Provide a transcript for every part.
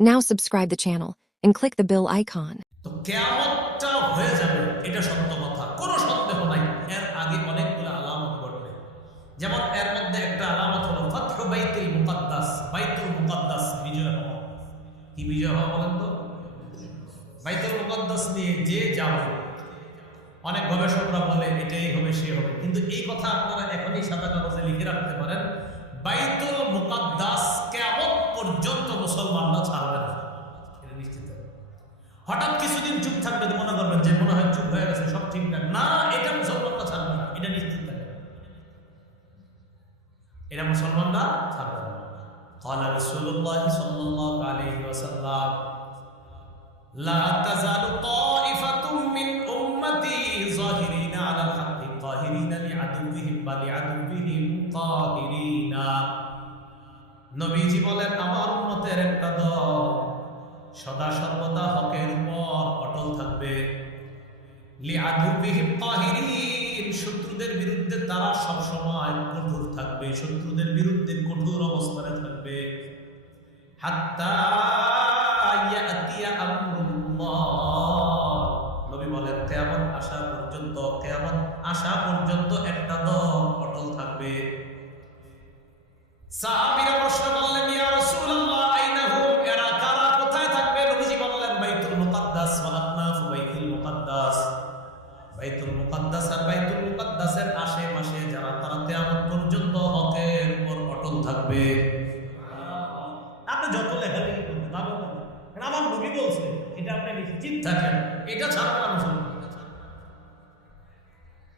Now subscribe the channel and click the bell icon. তো কিয়ামতটা হয়ে যাবে, এটা সত্য কথা, কোনো সন্দেহ নাই। এর আগে অনেকগুলো আলামত ঘটবে। যেমন এর মধ্যে একটা আলামত হলো ফাতহু বাইতুল মুকাদ্দাস, বাইতুল মুকাদ্দাস বিজয় হওয়া। কি বিজয় হওয়া বলেন তো? বাইতুল মুকাদ্দাস নিয়ে যে যাবে, অনেক গবেষকরা বলে এটাই হবে, সে হবে, কিন্তু এই কথা আপনারা এখনই সাদা কাগজে লিখে রাখতে পারেন, বাইতুল মুকাদ্দাস কিয়ামত পর্যন্ত মুসলমানরা ছাড়বে না, এটা নিশ্চিত। হঠাৎ কিছুদিন চুপ থাকবে, মনে করবেন যে মনে হয় চুপ হয়ে গেছে, সব ঠিক না, এটা মুসলমানরা ছাড়বে না, এটা নিশ্চিত থাকে, এটা মুসলমানরা ছাড়বে না। قال رسول الله صلى الله عليه وسلم لا تزال طائفة من أمتي ظاهرين على الحق قاهرين لعدوهم ولعدوهم قاهرين। নবীজি বলেন, আমার উম্মতের একটা দল সদা সর্বদা হকের উপর অটল থাকবে, লিআদুবিহিম কাহিরিন, শত্রুদের বিরুদ্ধে তারা সব সময় কঠোর থাকবে, শত্রুদের বিরুদ্ধে কঠোর অবস্থানে থাকবে, হাত্তা ইয়াতিয়া আমরুল্লাহ। নবী বলেন কিয়ামত আসা পর্যন্ত, কিয়ামত আসা পর্যন্ত একটা দল অটল থাকবে। সাহাবীরা প্রশ্ন করলেন, ইয়া রাসূলুল্লাহ আইনা হুম, এরা কারা, কোথায় থাকবে? নবীজি বললেন বাইতুল মুকাদ্দাস ওয়া আতনাফু বাইতুল মুকাদ্দাস, বাইতুল মুকাদ্দাস আর বাইতুল মুকাদ্দাসের আশেপাশে যারা, তারা কিয়ামত পর্যন্ত হকের উপর অটল থাকবে। আপনি যত লেখালেখি করতে পারবেন না, কারণ আমার নবী বলছে, এটা আপনি নিশ্চিত থাকেন, এটা ছাড়া না মুসলমান।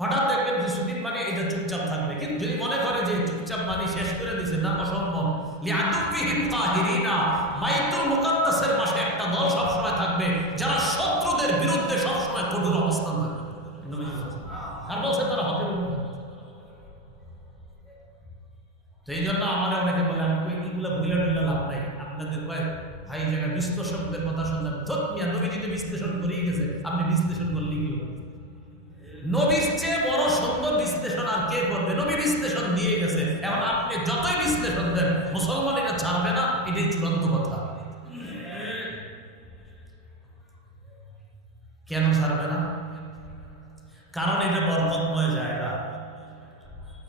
হঠাৎ দেখবেন কিছুদিন মানে এটা চুপচাপ থাকবে, কিন্তু যদি মনে করে যে চুপচাপ মানে শেষ করে দিয়েছে, না, অসম্ভব। লিআদুবিহিম কাহিরিনা, বাইতুল মুকাদ্দাসের পাশে একটা দল সব সময় থাকবে যারা শত্রুদের বিরুদ্ধে সব সময় কঠোর অবস্থান থাকবে। আর বলছে তারা হকের উপর। তো এই জন্য আমাদের অনেকে বলে, আমি এগুলো ভুলে টুলে লাভ নাই, আপনাদের ভাই জায়গা বিশ্লেষকদের কথা শুনলাম, ধত মিয়া নবী যদি বিশ্লেষণ করেই গেছে, আপনি বিশ্লেষণ করলে কি হবে? নবীর চেয়ে বড় সুন্দর বিশ্লেষণ আর কে করবে? নবী বিশ্লেষণ দিয়ে গেছে, এখন আপনি যতই বিশ্লেষণ দেন, মুসলমান এটা ছাড়বে না, এটাই চূড়ান্ত কথা। কেন ছাড়বে না? কারণ এটা বরকতময় জায়গা।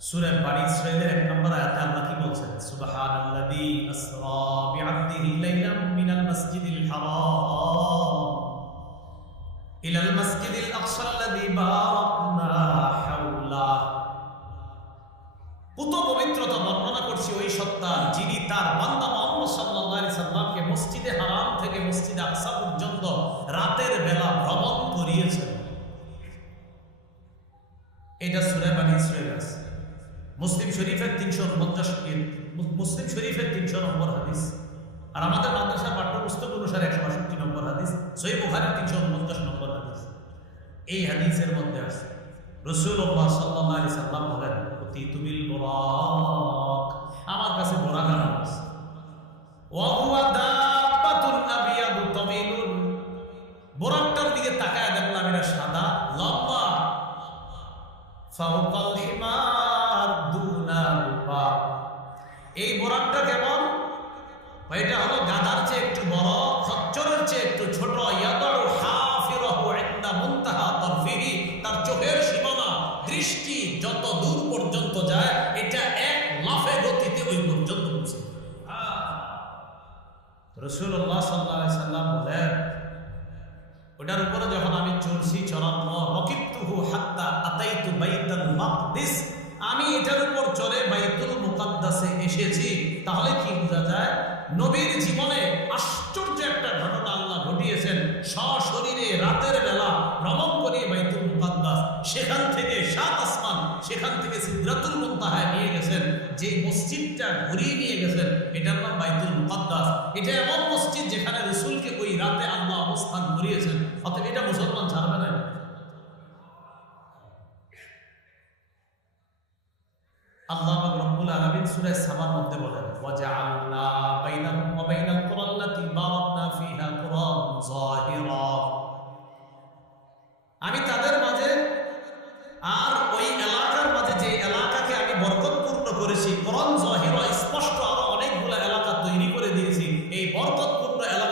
সূরা বনী ইসরাঈলের 1 নম্বর আয়াতে আল্লাহ কি বলছেন? সুবহানাল্লাযী আসরা বিআবদিহি লাইলাম মিনাল মাসজিদিল হারাম ইলাল মাসজিদিল আকসাল্লাযী বারাকনা হাওলা। কত পবিত্রতা বর্ণনা করছি ওই সত্তা, যিনি তার বান্দা মুহাম্মদ সাল্লাল্লাহু আলাইহি সাল্লামকে মসজিদে হারাম থেকে মসজিদে আকসা পর্যন্ত রাতের বেলা ভ্রমণ করিয়েছেন। এটা সূরা বনী ইসরাঈল আছে, মুসলিম শরীফের 349 নম্বর হাদিস, আর আমাদের মাদ্রাসার পাঠ্যপুস্তক অনুসারে 162 নম্বর হাদিস, সহিহ বুখারীর 349 নম্বর হাদিস। এই হাদিসের মধ্যে আছে রাসূলুল্লাহ সাল্লাল্লাহু আলাইহি সাল্লাম বলেন, উতিতু বিল বুরাক, আমার কাছে বুরাক আছে, ওয়া হুয়া দাব্বাতুন আবিয়াদু তাবিলুন, বুরাকটার দিকে তাকায় দেখলাম এটা সাদা লম্বা, ফাওকাল হিমার দুনা রূপা। এই বুরাকটা কেমন? এটা হলো গাধার চেয়ে একটু বড়, খচ্চরের চেয়ে একটু ছোট। ইয়াদাউ হাফিরাহু ইনদা মুনতাহা তারফিহি, তার চোখের সীমানা, দৃষ্টি যত দূর পর্যন্ত যায়, এটা এক লাফে গতিতে ওই পর্যন্ত পৌঁছে। রাসূলুল্লাহ সাল্লাল্লাহু আলাইহি সাল্লাম বলেন, ওটার উপরে যখন আমি চড়ছি, চড়ার পর রাকিবতুহু হাত্তা আতাইতু বাইতুল মাকদিস, আমি এটার উপর চড়ে বাইতুল মুকাদ্দাসে এসেছি। তাহলে কি বোঝা যায়? নবীর জীবনে আশ্চর্য একটা ঘটনা আল্লাহ ঘটিয়েছেন, সশরীরে রাতের বেলা ভ্রমণ করিয়ে বাইতুল মুকাদ্দাস, সেখান থেকে 7 আসমান, সেখান থেকে সিদরাতুল মুনতাহায় নিয়ে গেছেন। যে মসজিদটা ঘুরিয়ে নিয়ে গেছেন, এটার নাম বাইতুল মুকাদ্দাস। এটা এমন মসজিদ যেখানে রাসূলকে ওই রাতে আল্লাহ অবস্থান করিয়েছেন। অতএব এটা মুসলমান ছাড়বে না। আল্লাহ রাব্বুল আলামিন সূরা সাবার মধ্যে বলেন, ওয়াজআলনা বাইনাহুম ওয়া বাইনাল কুরাল্লাতী বারাকনা ফিহা কুরান যাহিরা, আমি তাদের মাঝে আর ওই এলাকার মাঝে যে এলাকাকে আমি বরকতপূর্ণ করেছি, কুরান যাহিরা, স্পষ্ট আরো অনেকগুলো এলাকা তৈরি করে দিয়েছি। এই বরকতপূর্ণ এলাকা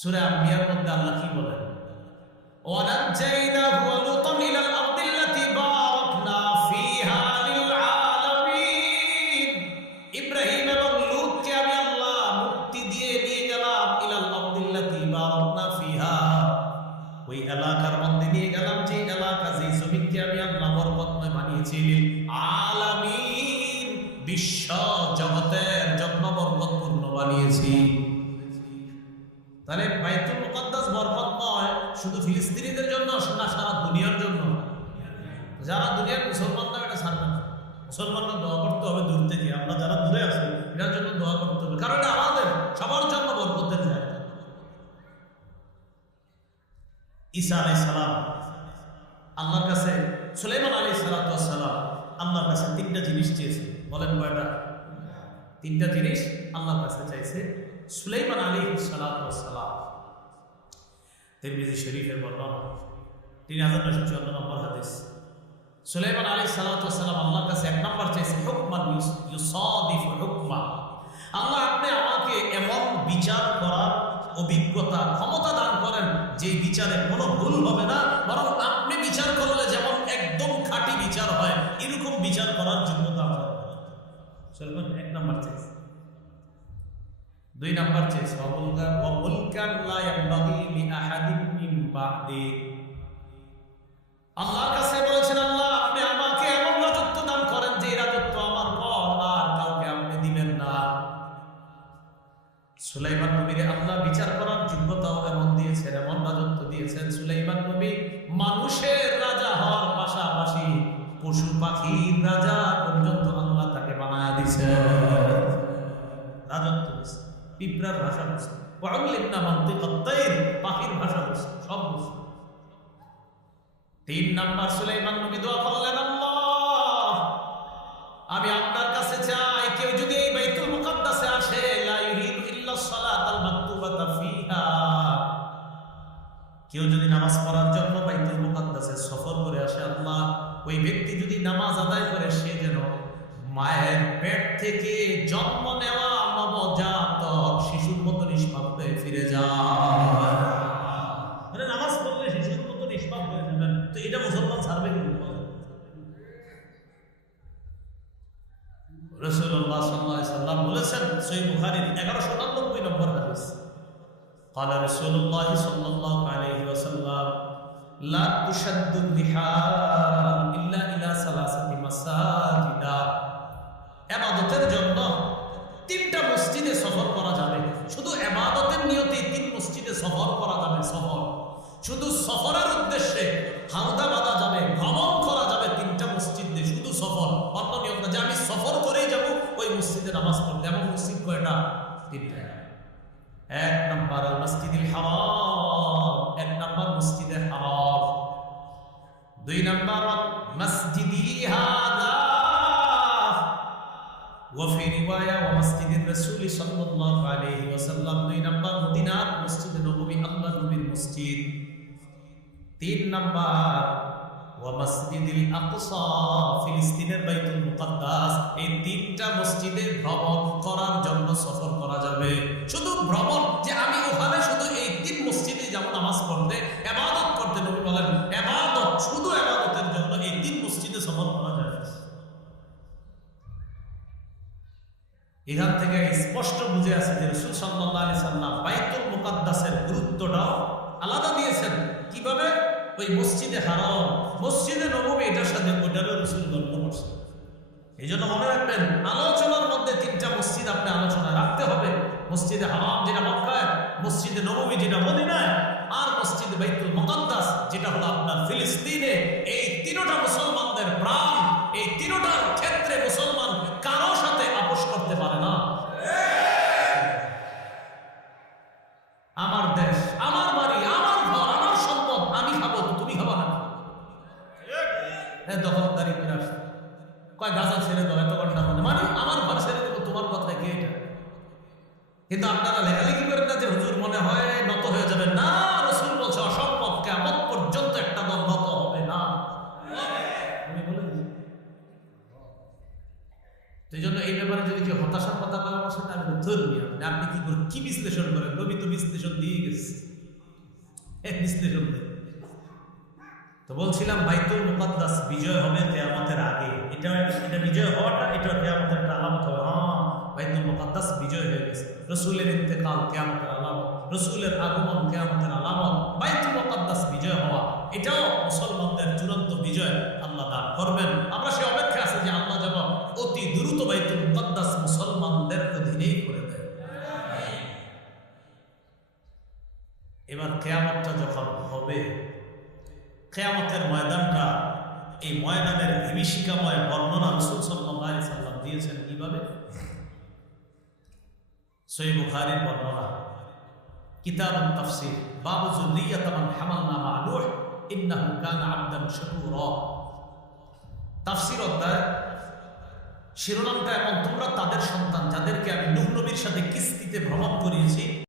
সূরা আম্বিয়ার মধ্যে আল্লাহ কি বলেন? ওয়ানাজাইনাহু ওয়া লুতান ইলাল আরদি আল্লাতী বারাকনা ফিহা লিল আলামিন। ইব্রাহিম এবং লূতকে আমি আল্লাহ মুক্তি দিয়ে নিয়ে গেলাম ইলাল আরদি আল্লাতী বারাকনা ফিহা, ওই এলাকার মধ্যে নিয়ে গেলাম যে এলাকা, যে জমিনকে আমি আল্লাহ বরকতময় বানিয়েছি, লিল আলামিন, বিশ্ব জগতের জন্য বরকতপূর্ণ বানিয়েছি। তাহলে বাইতুল মুকাদ্দাস বরকতময় শুধু ফিলিস্তিনিদের জন্য না, সারা দুনিয়ার জন্য। যারা দুনিয়ার মুসলমানরা এটা ছাড়বে না, মুসলমানরা দোয়া করতে হবে দূর থেকে, আমরা যারা দূরে আছি এটার জন্য দোয়া করতে হবে, কারণ এটা আমাদের সবার জন্য বরকতের জায়গা। ঈসা আলাইহিস সালাম আল্লাহর কাছে, সুলাইমান আলাইহিস সালাম আল্লাহর কাছে তিনটা জিনিস চেয়েছে। বলেন কয়টা? তিনটা জিনিস আল্লাহর কাছে চাইছে সুলাইমান আলাইহিস সালাম। তিরমিজি শরীফের বর্ণনা 3954 নম্বর হাদিস। সুলাইমান আলাইহিস সালাম আল্লাহর কাছে এক নম্বর চাইছে হুকমান ইউসাদিফু হুকমা। আল্লাহ, আপনি আমাকে এমন বিচার করার অভিজ্ঞতা, ক্ষমতা দান করেন যে বিচারে কোনো ভুল হবে না, বরং আপনি বিচার করলে যেমন একদম খাঁটি বিচার হয় এরকম বিচার করার যোগ্যতা আমার। সুলাইমান এক নম্বর চাইছে। দুই নম্বর চেয়েছে আল্লাহর কাছে বলেছেন, আল্লাহ আপনি আমাকে এমন রাজত্ব দান করেন যে রাজত্ব আমার পর আর কাউকে আপনি দিবেন না। সুলাইমান নবীকে আল্লাহ বিচার করার যোগ্যতাও এমন দিয়েছেন, এমন রাজত্ব দিয়েছেন, সুলাইমান নবী মানুষের রাজা হওয়ার পাশাপাশি পশু পাখির রাজা পর্যন্ত আল্লাহ তাকে বানায়া দিয়েছেন, রাজত্ব দিয়েছে। পিঁপড়ার ভাষা বুঝছে, পাখির ভাষা বুঝছে, সব বুঝছে। তিন নাম্বার সুলাইমান নবী দোয়া করলেন, আল্লাহ আমি আপনার কাছে চাই কেউ যদি এই বাইতুল মুকাদ্দাসে আসে, লা ইউরিদু ইল্লা সালাতাল মাকতুবাতা ফিহা, কেউ যদি নামাজ পড়ার জন্য বাইতুল মুকাদ্দাসে সফর করে আসে, আল্লাহ ওই ব্যক্তি যদি নামাজ আদায় করে সে যেন মায়ের পেট থেকে জন্ম নেওয়া নবজাতক শিশুর মতো নিষ্পাপ হয়ে ফিরে যায়। মানে নামাজ পড়লে শিশুর মতো নিষ্পাপ হয়ে যাবেন, তো এটা মুসলমান ছাড়বে কি? রাসূলুল্লাহ সাল্লাল্লাহু আলাইহি ওয়াসাল্লাম বলেছেন, সহিহ বুখারীর 1199 নম্বর হাদিস, قال رسول الله صلى الله عليه وسلم لا تشد الرحال إلا إلى ثلاثة مساجد। ইবাদতের জন্য তিনটা মসজিদে সফর করা যাবে, শুধু ইবাদতের নিয়তে তিন মসজিদে সফর করা যাবে। সফর, শুধু সফরের উদ্দেশ্যে হাওদা বাঁধা যাবে, ভ্রমণ করা যাবে তিনটা মসজিদে, শুধু সফর, অন্য নিয়ম না যে আমি সফর করেই যাব ওই মসজিদে নামাজ পড়তে। এমন মসজিদ কয়টা? তিনটা। এক নম্বর আল মসজিদুল হারাম, এক নম্বর মসজিদে হারাম। দুই নম্বর মসজিদি হাদা ওয়াফি রিওয়ায়া ওয়া মসজিদের রাসূল সাল্লাল্লাহু আলাইহি ওয়াসাল্লাম। দুই নম্বর মদিনার মসজিদে নববী, আল্লাহর নবীর মসজিদ। তিন নম্বর ওয়া মসজিদুল আকসা, ফিলিস্তিনের বাইতুল মুকাদ্দাস। এই তিনটা মসজিদে ভ্রমণ করার জন্য সফর করা যাবে। শুধু ভ্রমণ, যে আমি ওখানে শুধু এই তিন মসজিদে যাব নামাজ পড়তে, ইবাদত করতে, নবী বলেন ইবাদত, শুধু ইবাদতের জন্য এই তিন মসজিদে সফর করা যায়। এখান থেকে স্পষ্ট বুঝে আছে যে রাসূল সাল্লাল্লাহু আলাইহি সাল্লাম বাইতুল মুকাদ্দাসের গুরুত্বটাও আলাদা দিয়েছেন। কিভাবে? ওই মসজিদে হারাম, মসজিদে নববী, এটার সাথে ওইটারও রাসূল গল্প করছে। এই জন্য মনে রাখবেন, আলোচনার মধ্যে তিনটা মসজিদ আপনি আলোচনা রাখতে হবে। মসজিদে হারাম যেটা মক্কায়, মসজিদে নববী যেটা মদিনায়, আর মসজিদে বাইতুল মুকাদ্দাস যেটা হলো আপনার ফিলিস্তিনে। এই তিনটা মুসলমানদের প্রাণ, এই তিনটার ক্ষেত্রে মুসলমান কারো সাথে আপোষ করতে পারে না। আমার দেশ, আমার বাড়ি, আমার ঘর, আমার সম্পদ, আমি খাবো, তুমি খাবা না। দখলদারি করে আসে, কয় গাজা ছেড়ে দাও, এত ঘন্টা মানে আমার ঘর ছেড়ে দেবো, তোমার কথায় কে এটা? কিন্তু আপনারা লেখালেখি করেন না যে হুজুর মনে হয় নত হয়ে যাবে। না, রাসূল বলছে অসম্ভব, কিয়ামত পর্যন্ত একটা দল নত হবে না। আমি বলে দিই তো এই জন্য এই ব্যাপারে যদি কেউ হতাশার কথা পরামর্শ আমি ধর্মীয় আপনি কি করে কি বিশ্লেষণ করেন? নবী তো বিশ্লেষণ দিয়ে গেছে, বিশ্লেষণ দেন। তো বলছিলাম বাইতুল মুকাদ্দাস বিজয় হবে কিয়ামতের আগে। এটা বিজয় হওয়াটা এটা কিয়ামতের একটা আলামত হবে। বাইতুল মুকাদ্দাস বিজয় হয়ে গেছে। রাসূলের ইন্তেকাল কিয়ামতের আলামত, রাসূলের আগমন কিয়ামতের আলামত। বাইতুল মুকাদ্দাস বিজয় হওয়া এটাও মুসলমানদের চূড়ান্ত বিজয় আল্লাহ দান করবেন। আমরা সে অপেক্ষা আছে যে আল্লাহ যেন অতি দ্রুত বাইতুল মুকাদ্দাস মুসলমানদের অধীনেই করে দেয়। এবার কিয়ামতটা যখন হবে, কিয়ামতের ময়দানটা, এই ময়দানের বিভীষিকাময় বর্ণনা রাসূল সাল্লাল্লাহু আলাইহি সাল্লাম দিয়েছেন কিভাবে? সহিহ বুখারীর বর্ণনা, কিতাবুত তাফসীর, বাবু যুররিয়াত মান হামালনা মা নূহ ইন্নাহু কানা আবদান শাকুরা। তাফসীর অধ্যায় শিরোনামটা এমন, তোমরা তাদের সন্তান যাদেরকে আমি নূহ নবীর সাথে কিস্তিতে ভ্রমণ করিয়েছি।